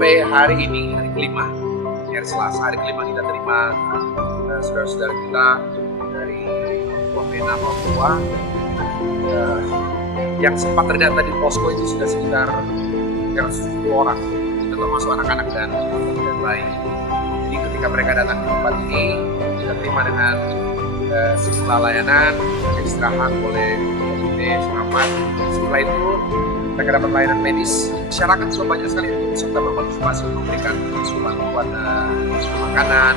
sampai hari ini, hari kelima, hari Selasa, hari kelima kita terima saudara-saudara kita dari Wamena, Papua yang sempat terdata di posko itu sudah sekitar 310 orang, termasuk anak-anak dan bayi. Jadi ketika mereka datang ke tempat ini, kita terima dengan sejumlah layanan, istirahat boleh selamat. Setelah itu mereka dapat layanan medis. Masyarakat juga banyak sekali yang serta berpartisipasi memberikan bantuan makanan,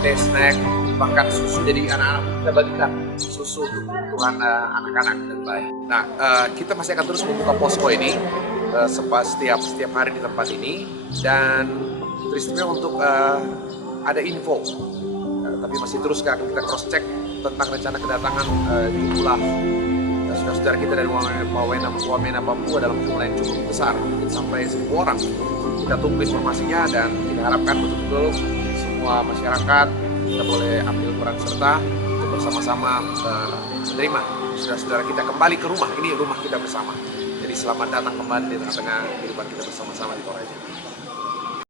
teh, snack, bahkan susu. Jadi anak-anak kita bagikan susu untuk kebutuhan anak-anak dan bayi. Nah, kita masih akan terus membuka posko ini setiap hari di tempat ini, dan teristimewa untuk ada info. Tapi masih terus akan kita cross check tentang rencana kedatangan jumlah saudara-saudara kita dari Wamena, Papua dalam jumlah yang cukup besar, mungkin sampai 1000 orang. Kita tunggu informasinya dan kita harapkan betul-betul semua masyarakat kita boleh ambil peran serta untuk bersama-sama menerima saudara-saudara kita kembali ke rumah. Ini rumah kita bersama. Jadi selamat datang kembali di tengah-tengah kehidupan kita bersama-sama di Toraja.